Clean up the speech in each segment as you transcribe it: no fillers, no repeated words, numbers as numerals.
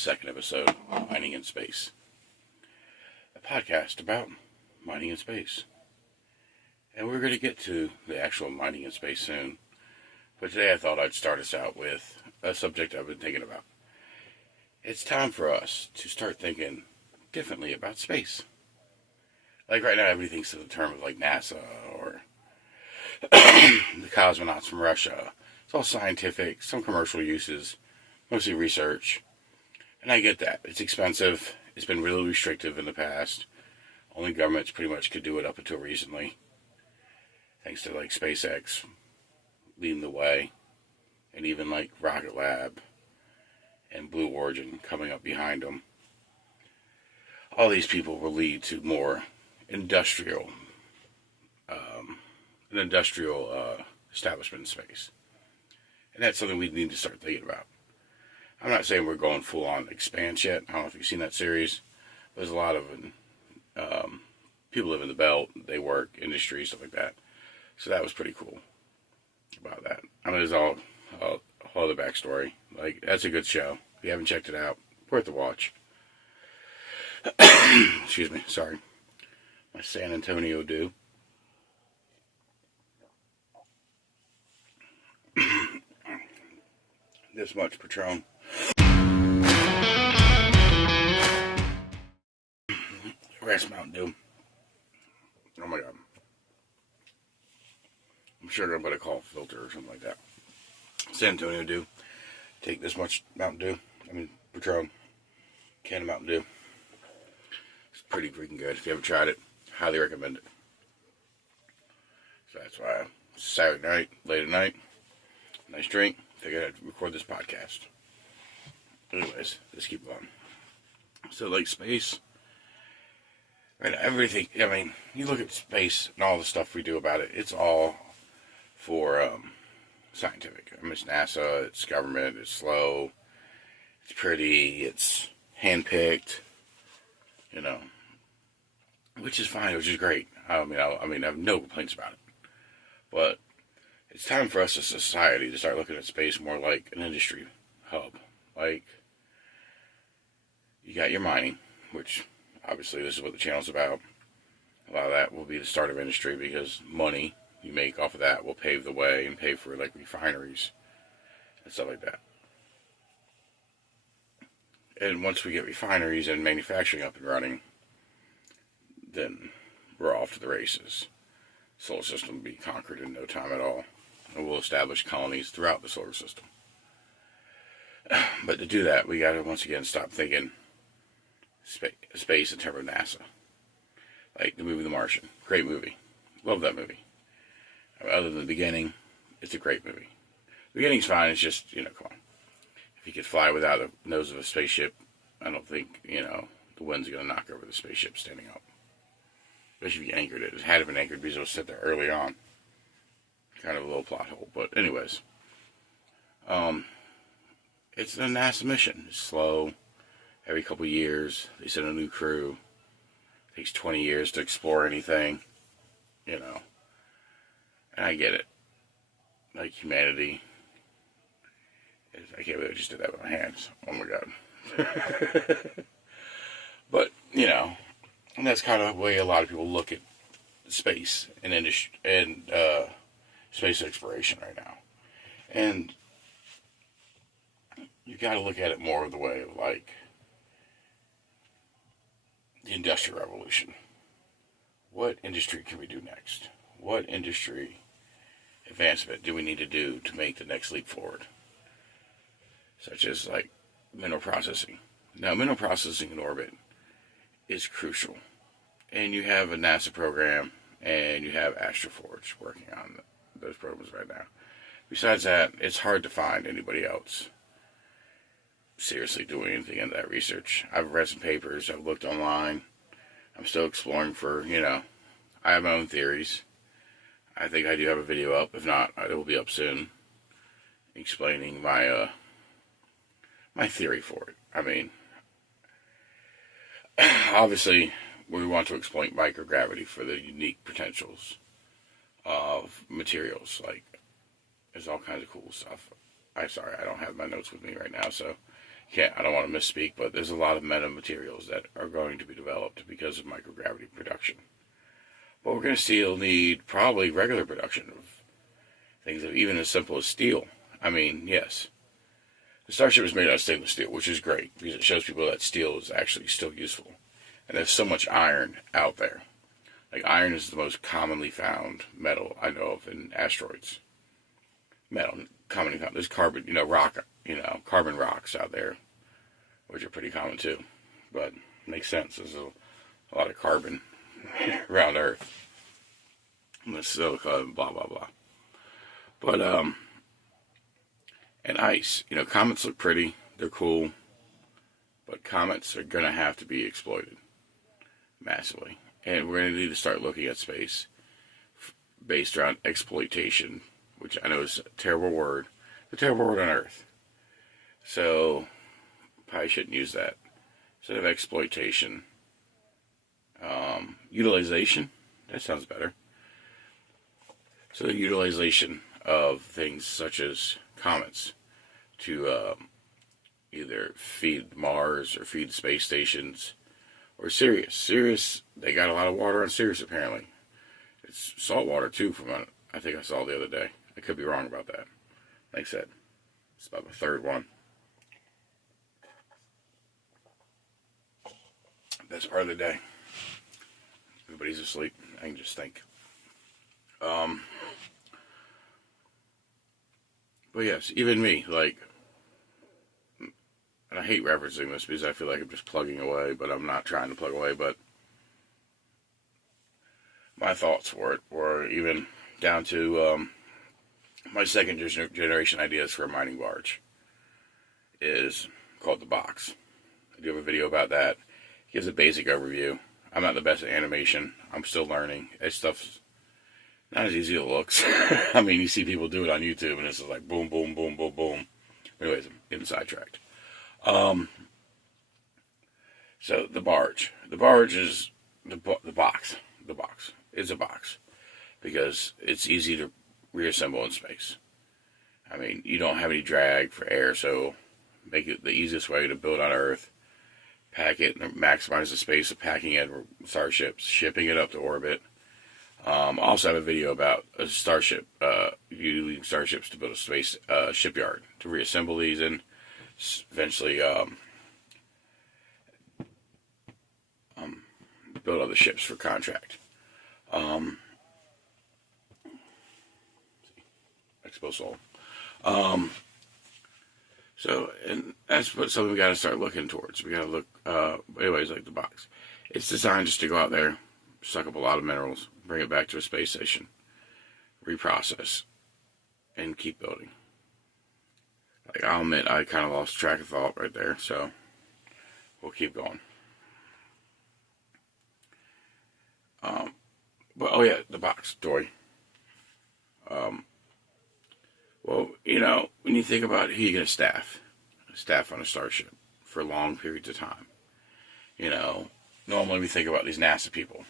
second episode, Mining in Space. A podcast about mining in space. And we're going to get to the actual mining in space soon. But today I thought I'd start us out with a subject I've been thinking about. It's time for us to start thinking differently about space. Like right now everybody thinks of the term of like NASA or the cosmonauts from Russia. It's all scientific, some commercial uses, mostly research. And I get that. It's expensive. It's been really restrictive in the past. Only governments pretty much could do it up until recently. Thanks to like SpaceX leading the way. And even like Rocket Lab and Blue Origin coming up behind them. All these people will lead to more industrial establishment in space. And that's something we need to start thinking about. I'm not saying we're going full on Expanse yet. I don't know if you've seen that series. There's a lot of people live in the belt. They work, industry, stuff like that. So that was pretty cool about that. I mean, there's all other backstory. Like, that's a good show. If you haven't checked it out, worth a watch. Excuse me, sorry. My San Antonio dew. This much Patron. Rest Mountain Dew. Oh my god. I'm sure they're going to call a filter or something like that. San Antonio Dew. Take this much Mountain Dew. Patron. Can of Mountain Dew. It's pretty freaking good. If you haven't tried it, highly recommend it. So that's why Saturday night, late at night, nice drink. Figured I'd record this podcast. Anyways, let's keep going. So like space. Right, everything, I mean, you look at space and all the stuff we do about it, it's all for scientific. I mean, it's NASA, it's government, it's slow, it's pretty, it's hand-picked, you know, which is fine, which is great. I mean, I have no complaints about it. But it's time for us as a society to start looking at space more like an industry hub. Like, you got your mining, which obviously this is what the channel's about. A lot of that will be the start of industry because money you make off of that will pave the way and pay for like refineries and stuff like that. And once we get refineries and manufacturing up and running, then we're off to the races. The solar system will be conquered in no time at all. And we'll establish colonies throughout the solar system. But to do that, we got to once again stop thinking space in terms of NASA. Like the movie The Martian. Great movie. Love that movie. I mean, other than the beginning, it's a great movie. The beginning's fine, it's just, come on. If you could fly without the nose of a spaceship, I don't think, the wind's going to knock over the spaceship standing up. Especially if you anchored it. It had been anchored because it was set there early on. Kind of a little plot hole. But anyways. It's a NASA mission. It's slow. Every couple years, they send a new crew. It takes 20 years to explore anything. And I get it. Like humanity. I can't believe I just did that with my hands. Oh my god. But, and that's kind of the way a lot of people look at space and industry and space exploration right now. And you got to look at it more of the way of like the Industrial Revolution. What industry can we do next? What industry advancement do we need to do to make the next leap forward? Such as like mineral processing. Now, mineral processing in orbit is crucial. And you have a NASA program and you have Astroforge working on those programs right now. Besides that, it's hard to find anybody else seriously doing anything in that research. I've read some papers, I've looked online. I'm still exploring for, I have my own theories. I think I do have a video up. If not, it will be up soon. Explaining my my theory for it. I mean, obviously, we want to exploit microgravity for the unique potentials of materials. Like, there's all kinds of cool stuff. I'm sorry, I don't have my notes with me right now, so I don't want to misspeak, but there's a lot of metamaterials that are going to be developed because of microgravity production. But we're going to still need probably regular production of things even as simple as steel. I mean, yes, the Starship is made out of stainless steel, which is great because it shows people that steel is actually still useful. And there's so much iron out there. Like, iron is the most commonly found metal I know of in asteroids. Metal, commonly found. There's carbon, rock, carbon rocks out there, which are pretty common too. But it makes sense. There's a lot of carbon around Earth. And the silica, blah, blah, blah. But, and ice. Comets look pretty. They're cool. But comets are going to have to be exploited massively. And we're going to need to start looking at space based around exploitation, which I know is a terrible word. It's a terrible word on Earth. So, probably shouldn't use that. Instead of exploitation, utilization. That sounds better. So, the utilization of things such as comets to either feed Mars or feed space stations. Or Sirius. Sirius, they got a lot of water on Sirius, apparently. It's salt water, too, from what I think I saw the other day. I could be wrong about that. Like I said, it's about the third one. Best part of the day. Everybody's asleep. I can just think. But yes, even me, and I hate referencing this because I feel like I'm just plugging away, but I'm not trying to plug away, but my thoughts for it were even down to my second generation ideas for a mining barge is called the box. I do have a video about that. It gives a basic overview. I'm not the best at animation. I'm still learning. This stuff's not as easy as it looks. I mean, you see people do it on YouTube, and it's just like boom, boom, boom, boom, boom. Anyways, I'm getting sidetracked. So the barge is the box. The box is a box because it's easy to reassemble in space. I mean, you don't have any drag for air, so make it the easiest way to build on Earth. Pack it and maximize the space of packing it or starships, shipping it up to orbit. Also have a video about a starship, using starships to build a space shipyard to reassemble these and eventually build other ships for contract. Expo Soul. So, and that's something we got to start looking towards. We got to look, anyways, like the box. It's designed just to go out there, suck up a lot of minerals, bring it back to a space station, reprocess, and keep building. Like, I'll admit, I kind of lost track of thought right there, so we'll keep going. But, oh yeah, the box story. Well, when you think about who you get a staff on a starship for long periods of time, normally we think about these NASA people,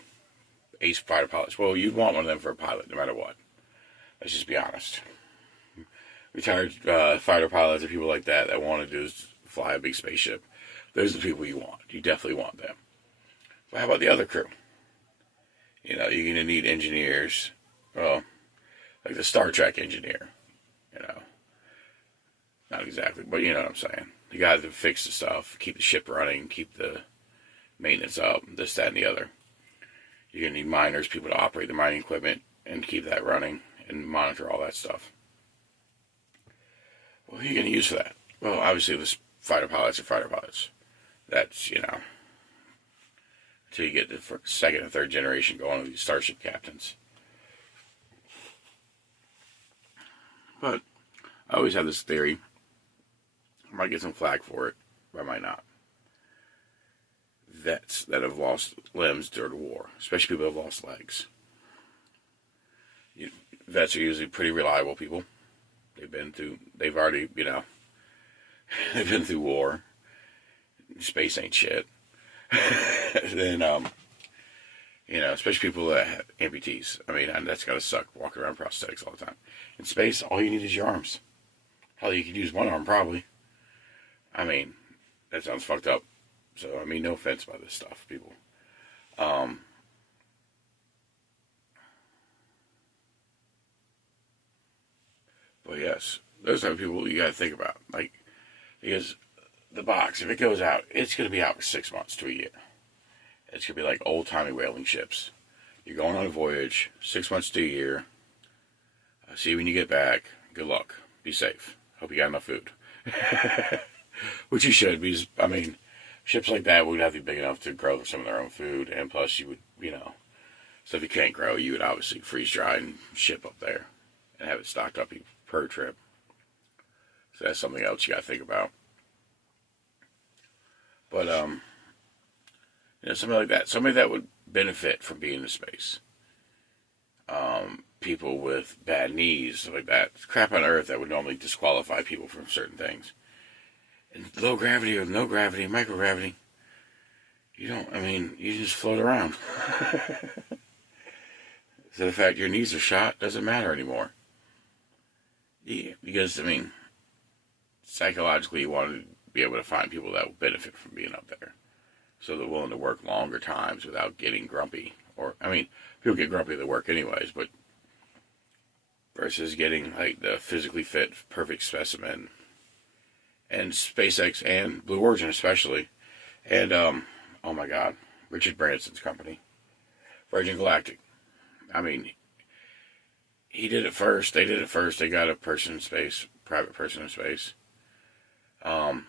ace fighter pilots. Well, you'd want one of them for a pilot, no matter what. Let's just be honest. Retired fighter pilots or people like that want to do is fly a big spaceship. Those are the people you want. You definitely want them. But how about the other crew? You're going to need engineers. Well, like the Star Trek engineer. Not exactly, but you know what I'm saying. The guys that fix the stuff, keep the ship running, keep the maintenance up, this, that, and the other. You're going to need miners, people to operate the mining equipment and keep that running and monitor all that stuff. Well, who are you going to use for that? Well, obviously, the fighter pilots are fighter pilots. That's, until you get the second and third generation going of these starship captains. But I always have this theory. I might get some flack for it, but I might not. Vets that have lost limbs during war, especially people that have lost legs. Vets are usually pretty reliable people. They've already, they've been through war. Space ain't shit. Then, especially people that have amputees. I mean, that's gotta suck, walking around prosthetics all the time. In space, all you need is your arms. Hell, you could use one arm, probably. I mean, that sounds fucked up. So, I mean, no offense by this stuff, people. Um, but yes, those type of people you gotta think about. Like, because the box, if it goes out, it's gonna be out for 6 months to a year. It's gonna be like old-timey whaling ships. You're going on a voyage, 6 months to a year. See you when you get back. Good luck. Be safe. Hope you got enough food. Which you should, because, I mean, ships like that would have to be big enough to grow some of their own food, and plus you would, stuff you can't grow, you would obviously freeze dry and ship up there and have it stocked up per trip. So that's something else you gotta think about. But, something like that. Somebody that would benefit from being in space. People with bad knees, stuff like that. Crap on Earth that would normally disqualify people from certain things. And low gravity or no gravity, microgravity, you just float around. So the fact your knees are shot doesn't matter anymore. Yeah, because, psychologically you want to be able to find people that will benefit from being up there. So they're willing to work longer times without getting grumpy. Or, people get grumpy at their work anyways, but versus getting, like, the physically fit, perfect specimen. And SpaceX and Blue Origin especially. And, oh my God, Richard Branson's company, Virgin Galactic. He did it first. They did it first. They got a person in space, private person in space. All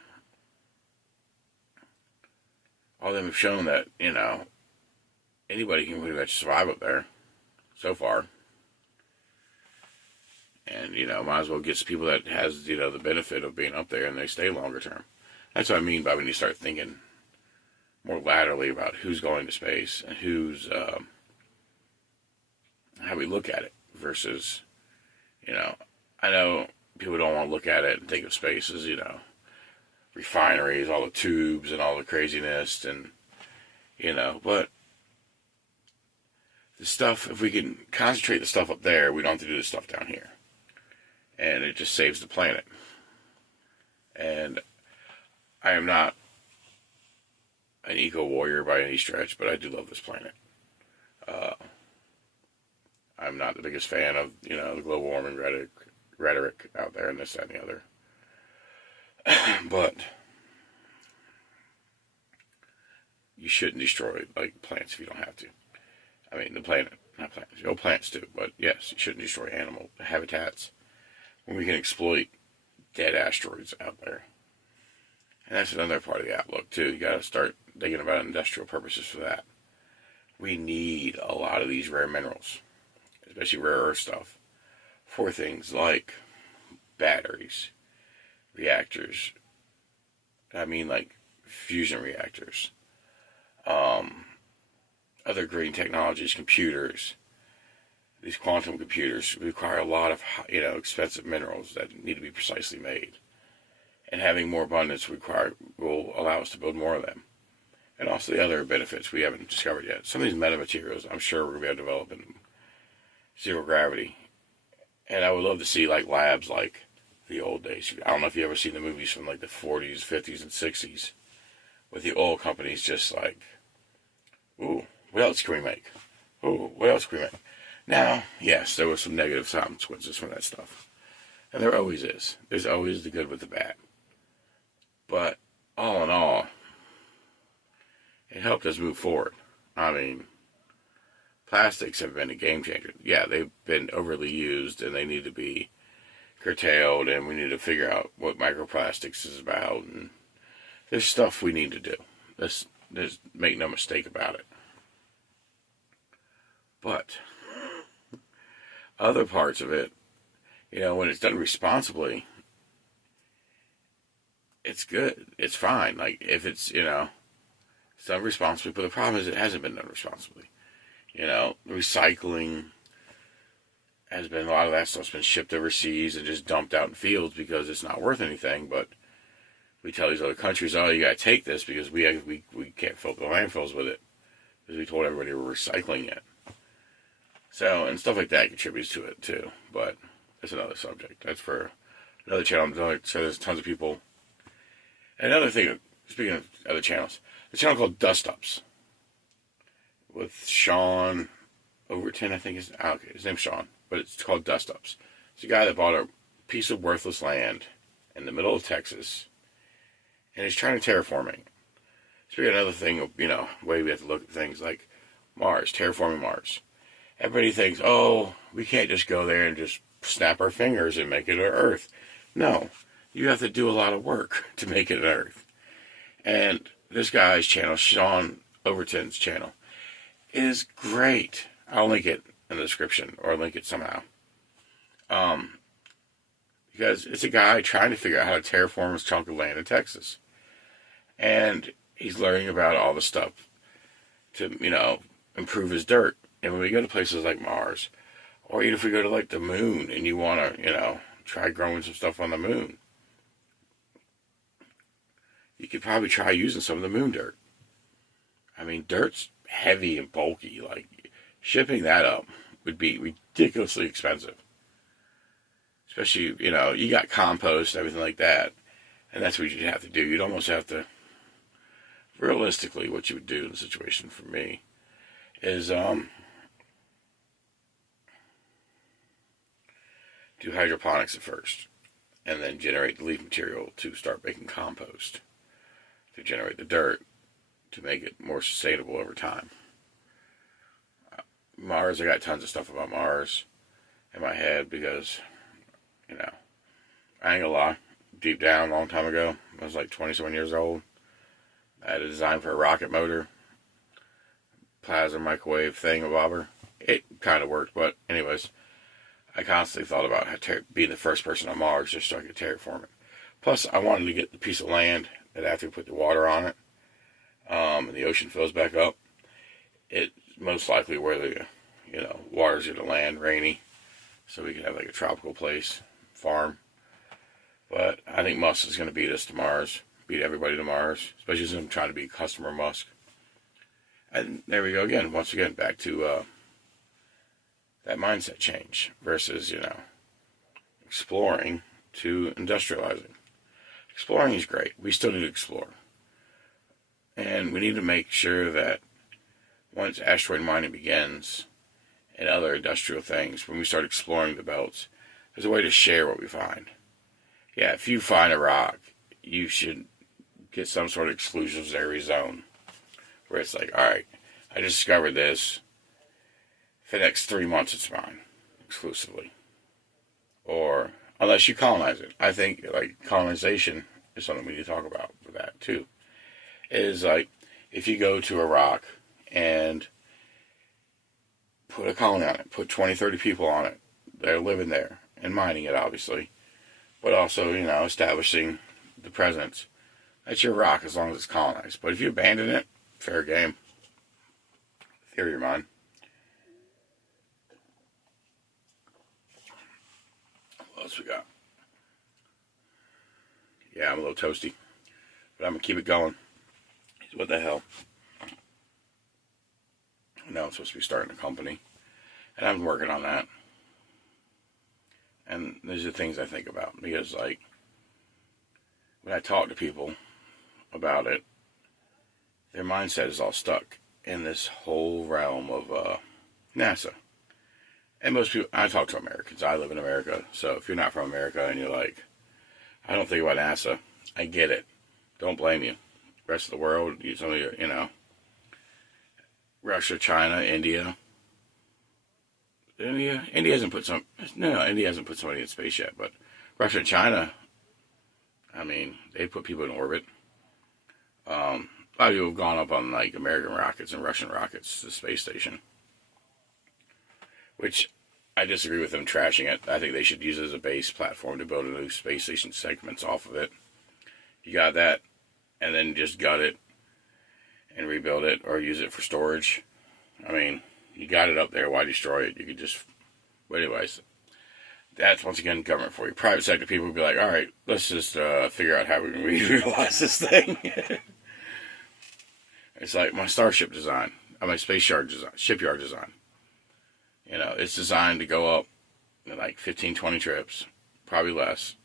of them have shown that, anybody can pretty much survive up there so far. And, might as well get some people that has, the benefit of being up there and they stay longer term. That's what I mean by when you start thinking more laterally about who's going to space and who's, how we look at it versus, I know people don't want to look at it and think of space as, refineries, all the tubes and all the craziness and, but the stuff, if we can concentrate the stuff up there, we don't have to do the stuff down here. And it just saves the planet. And I am not an eco-warrior by any stretch, but I do love this planet. I'm not the biggest fan of, the global warming rhetoric out there and this, that, and the other. But you shouldn't destroy, plants if you don't have to. The planet, not plants. Plants too, but yes, you shouldn't destroy animal habitats when we can exploit dead asteroids out there. And that's another part of the outlook too. You got to start thinking about industrial purposes for that. We need a lot of these rare minerals, especially rare earth stuff, for things like batteries, reactors. Like fusion reactors. Other green technologies, computers. These quantum computers require a lot of, expensive minerals that need to be precisely made. And having more abundance will allow us to build more of them. And also the other benefits we haven't discovered yet. Some of these metamaterials, I'm sure we're going to be able to develop in zero gravity. And I would love to see, labs like the old days. I don't know if you ever seen the movies from, the 40s, 50s, and 60s. With the oil companies just ooh, what else can we make? Ooh, what else can we make? Now, yes, there were some negative consequences from that stuff. And there always is. There's always the good with the bad. But, all in all, it helped us move forward. Plastics have been a game changer. Yeah, they've been overly used and they need to be curtailed and we need to figure out what microplastics is about. And there's stuff we need to do. There's make no mistake about it. But other parts of it, when it's done responsibly, it's good. It's fine. If it's, it's done responsibly. But the problem is it hasn't been done responsibly. Recycling has been, a lot of that stuff's been shipped overseas and just dumped out in fields because it's not worth anything. But we tell these other countries, oh, you got to take this because we can't fill the landfills with it. Because we told everybody we're recycling it. So, and stuff like that contributes to it too. But that's another subject. That's for another channel. So there's tons of people. And another thing, speaking of other channels, the channel called Dust Ups with Sean Overton, I think okay, his name's Sean, but it's called Dust Ups. It's a guy that bought a piece of worthless land in the middle of Texas, and he's trying to terraforming. Speaking of another thing, way we have to look at things like Mars, terraforming Mars. Everybody thinks, oh, we can't just go there and just snap our fingers and make it an Earth. No, you have to do a lot of work to make it an Earth. And this guy's channel, Sean Overton's channel, is great. I'll link it in the description, or link it somehow. Because it's a guy trying to figure out how to terraform his chunk of land in Texas. And he's learning about all the stuff to, improve his dirt. And when we go to places like Mars, or even if we go to like the moon and you want to, try growing some stuff on the moon, you could probably try using some of the moon dirt. I mean, dirt's heavy and bulky. Like, shipping that up would be ridiculously expensive. Especially, you got compost and everything like that. And that's what you'd have to do. You'd almost have to, realistically, what you would do in the situation for me is do hydroponics at first, and then generate the leaf material to start making compost, to generate the dirt, to make it more sustainable over time. Mars, I got tons of stuff about Mars in my head because, I ain't gonna lie, deep down, a long time ago, I was like 27 years old, I had a design for a rocket motor, plasma microwave thingamabobber. It kind of worked, but anyways, I constantly thought about being the first person on Mars just so I could terraform it. Plus, I wanted to get the piece of land that after we put the water on it, and the ocean fills back up, it's most likely where the, water's going to land, rainy, so we can have like a tropical place, farm. But I think Musk is going to beat us to Mars, beat everybody to Mars, especially since I'm trying to be customer Musk. And there we go again, once again, back to that mindset change versus, exploring to industrializing. Exploring is great. We still need to explore. And we need to make sure that once asteroid mining begins and other industrial things, when we start exploring the belts, there's a way to share what we find. Yeah, if you find a rock, you should get some sort of exclusionary zone where it's like, all right, I just discovered this. For the next 3 months, it's mine, exclusively. Or, unless you colonize it. I think, colonization is something we need to talk about for that, too. It is like, if you go to a rock and put a colony on it, put 20, 30 people on it, they're living there, and mining it, obviously. But also, establishing the presence. That's your rock as long as it's colonized. But if you abandon it, fair game. Theory of mine. What else we got? Yeah, I'm a little toasty, but I'm going to keep it going. What the hell? Now I'm supposed to be starting a company, and I'm working on that. And these are things I think about, because, when I talk to people about it, their mindset is all stuck in this whole realm of NASA. And most people, I talk to Americans. I live in America. So if you're not from America and you're like, I don't think about NASA, I get it. Don't blame you. The rest of the world, some of your, Russia, China, India. India hasn't put India hasn't put somebody in space yet. But Russia and China, I mean, they put people in orbit. A lot of people have gone up on American rockets and Russian rockets to the space station, which I disagree with them trashing it. I think they should use it as a base platform to build a new space station segments off of it. You got that, and then just gut it and rebuild it, or use it for storage. I mean, you got it up there. Why destroy it? You could just. But anyways, that's once again government for you. Private sector people would be like, all right, let's just figure out how we can realize this thing. It's like my Starship design, my shipyard design. It's designed to go up in 15, 20 trips, probably less,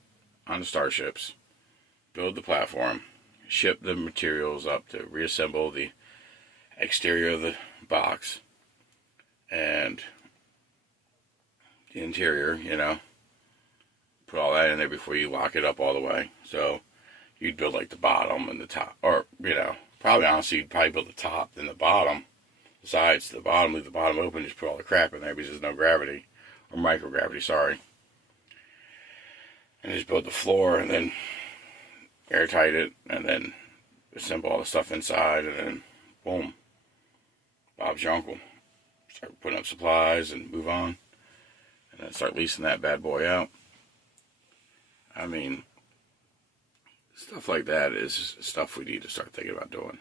on the starships, build the platform, ship the materials up to reassemble the exterior of the box and the interior, you know, put all that in there before you lock it up all the way. So you'd build like the bottom and the top, or, you know, probably honestly, you'd probably build the top, then the bottom, the sides to the bottom, leave the bottom open, just put all the crap in there because there's no gravity, or microgravity, sorry. And just build the floor and then airtight it and then assemble all the stuff inside and then boom, Bob's your uncle. Start putting up supplies and move on and then start leasing that bad boy out. I mean, stuff like that is stuff we need to start thinking about doing.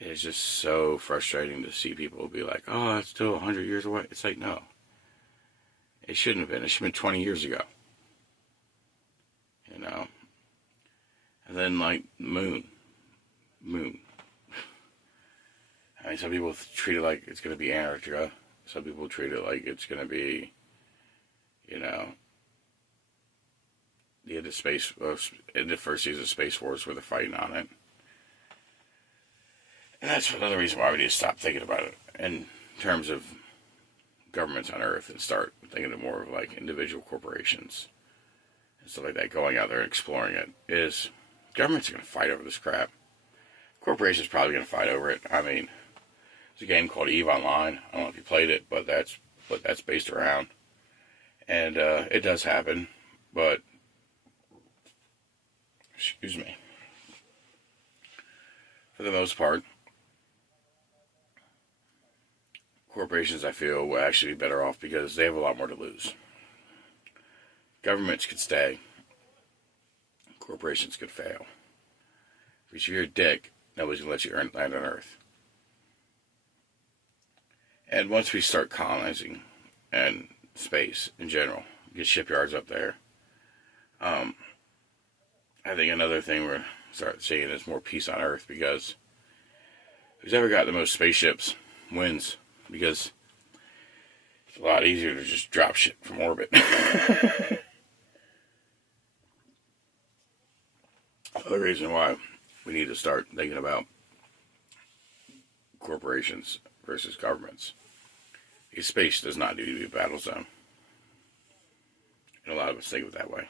It's just so frustrating to see people be like, oh, that's still 100 years away. It's like, no. It shouldn't have been. It should have been 20 years ago. You know? And then, like, moon. I mean, some people treat it like it's going to be Antarctica. Some people treat it like it's going to be, you know, the end of space, in the first season of Space Force where they're fighting on it. And that's another reason why we need to stop thinking about it in terms of governments on Earth and start thinking of more of like individual corporations and stuff like that, going out there and exploring it. Is governments are going to fight over this crap. Corporations probably going to fight over it. I mean, there's a game called EVE Online. I don't know if you played it, but that's what that's based around. And it does happen, but excuse me. For the most part, corporations, I feel, will actually be better off because they have a lot more to lose. Governments could stay. Corporations could fail. If you're a dick, nobody's going to let you land on Earth. And once we start colonizing and space in general, get shipyards up there, I think another thing we're start seeing is more peace on Earth because who's ever got the most spaceships wins. Because it's a lot easier to just drop shit from orbit. Another reason why we need to start thinking about corporations versus governments. Because space does not need to be a battle zone. And a lot of us think of it that way.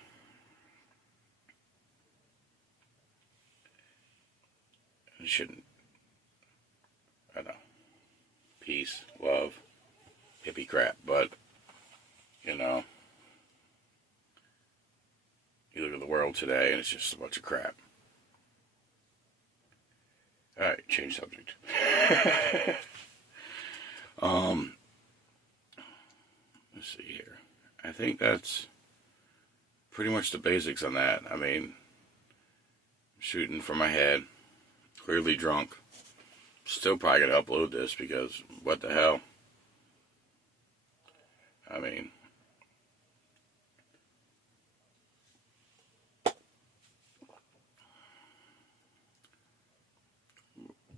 It shouldn't. I know. Peace, love, hippie crap, but, you know, you look at the world today and it's just a bunch of crap. Alright, change subject. Let's see here. I think that's pretty much the basics on that. I mean, shooting from my head, clearly drunk. Still probably going to upload this because what the hell? I mean,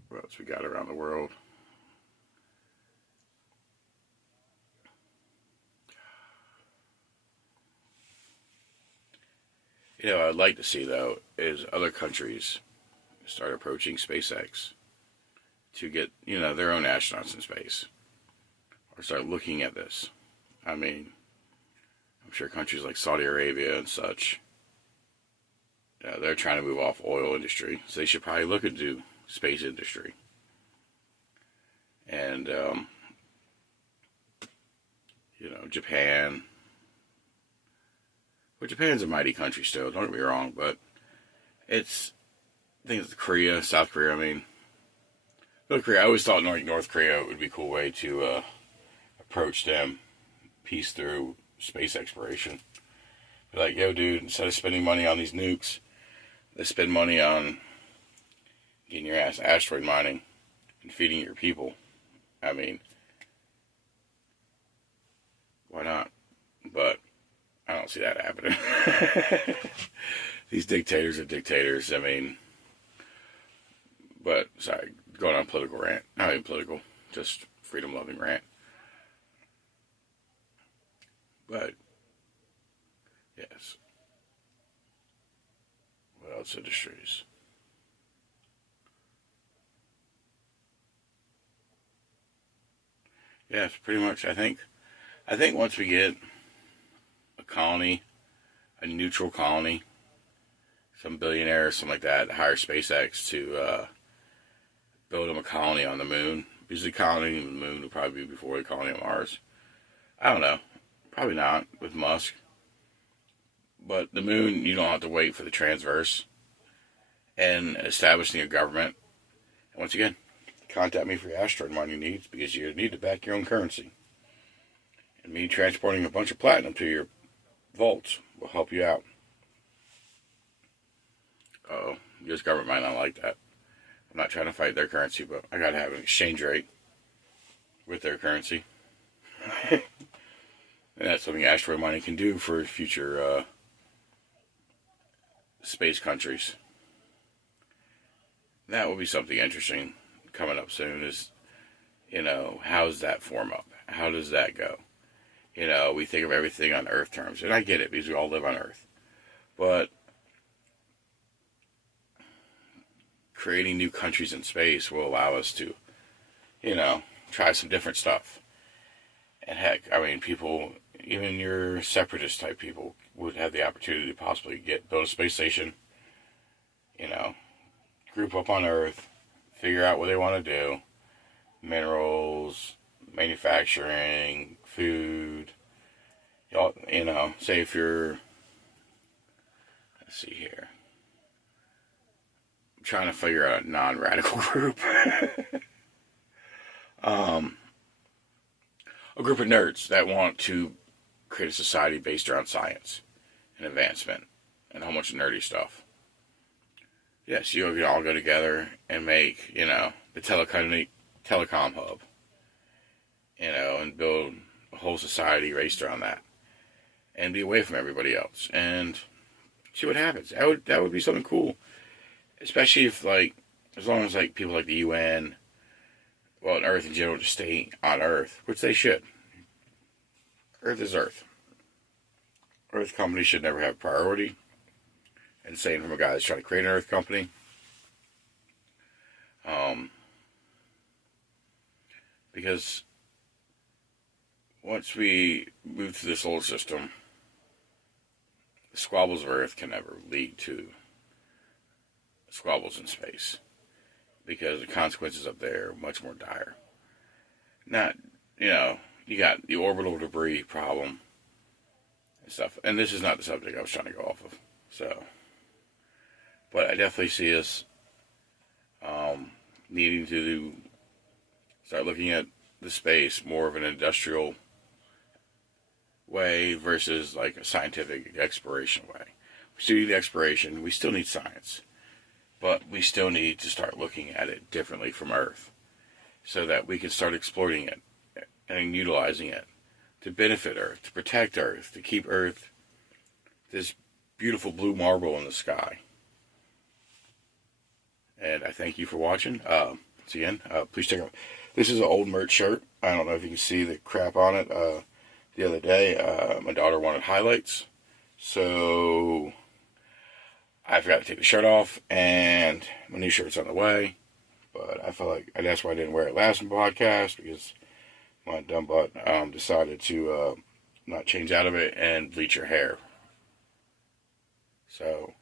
what else we got around the world? You know, what I'd like to see though is other countries start approaching SpaceX to get, you know, their own astronauts in space. Or start looking at this. I mean, I'm sure countries like Saudi Arabia and such, they're trying to move off oil industry. So they should probably look into space industry. And, you know, Japan. Well, Japan's a mighty country still, don't get me wrong, but it's, I think it's Korea, South Korea, I mean, North Korea, I always thought North Korea would be a cool way to approach them, peace through space exploration. Be like, yo, dude, instead of spending money on these nukes, let's spend money on getting your ass asteroid mining and feeding your people. I mean, why not? But I don't see that happening. These dictators are dictators. I mean, but, sorry, going on political rant. Not even political, just freedom-loving rant. But, yes. What else defense industries. Yeah, it's pretty much. I think once we get a colony, a neutral colony, some billionaire or something like that hire SpaceX to build them a colony on the moon. Because the colony on the moon will probably be before the colony on Mars. I don't know. Probably not with Musk. But the moon, you don't have to wait for the transverse. And establishing a government. And once again, contact me for your asteroid mining needs because you need to back your own currency. And me transporting a bunch of platinum to your vaults will help you out. Uh-oh. U.S. government might not like that. I'm not trying to fight their currency, but I gotta have an exchange rate with their currency. And that's something asteroid mining can do for future space countries. That will be something interesting coming up soon is, how does that form up? How does that go? We think of everything on Earth terms, and I get it because we all live on Earth. But creating new countries in space will allow us to, try some different stuff. And heck, people, even your separatist type people, would have the opportunity to possibly build a space station, group up on Earth, figure out what they want to do, minerals, manufacturing, food, say if you're, let's see here, I'm trying to figure out a non-radical group. A group of nerds that want to create a society based around science and advancement and a whole bunch of nerdy stuff. Yes, you can all go together and make, the telecom hub, and build a whole society based around that and be away from everybody else and see what happens. That would be something cool, especially if, as long as, people like the UN, well, and Earth in general, just stay on Earth, which they should. Earth is Earth. Earth companies should never have priority. And saying from a guy that's trying to create an Earth company. Because once we move to the solar system, the squabbles of Earth can never lead to squabbles in space. Because the consequences up there are much more dire. Not, you got the orbital debris problem and stuff. And this is not the subject I was trying to go off of. So, but I definitely see us needing to start looking at the space more of an industrial way versus a scientific exploration way. We still need exploration. We still need science. But we still need to start looking at it differently from Earth so that we can start exploiting it and utilizing it to benefit Earth, to protect Earth, to keep Earth this beautiful blue marble in the sky. And I thank you for watching. Once again, please check out. This is an old merch shirt. I don't know if you can see the crap on it. The other day, my daughter wanted highlights. So I forgot to take the shirt off, and my new shirt's on the way. But I felt like that's why I didn't wear it last podcast, because my dumb butt decided to not change out of it and bleach her hair. So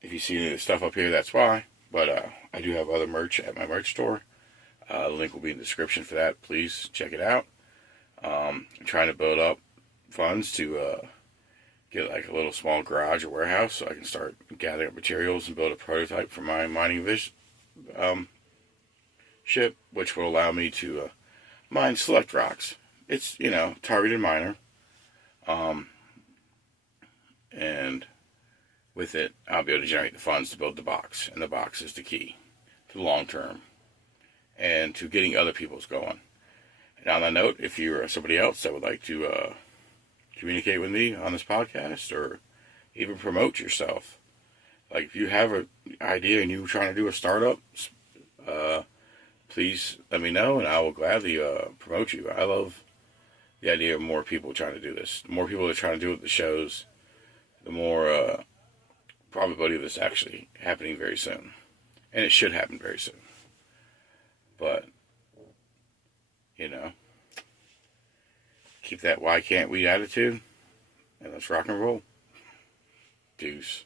if you see any of the stuff up here, that's why. But I do have other merch at my merch store. The link will be in the description for that. Please check it out. I'm trying to build up funds to get a little small garage or warehouse so I can start gathering up materials and build a prototype for my mining ship, which will allow me to mine select rocks. It's, targeted miner. And with it, I'll be able to generate the funds to build the box. And the box is the key to the long term and to getting other people's going. And on that note, if you're somebody else that would like to communicate with me on this podcast or even promote yourself, if you have an idea and you're trying to do a startup, please let me know and I will gladly promote you. I love the idea of more people trying to do this. The more people that are trying to do it, the shows, the more probability of this actually happening very soon. And it should happen very soon. But, you know, keep that why can't we attitude, and let's rock and roll. Deuce.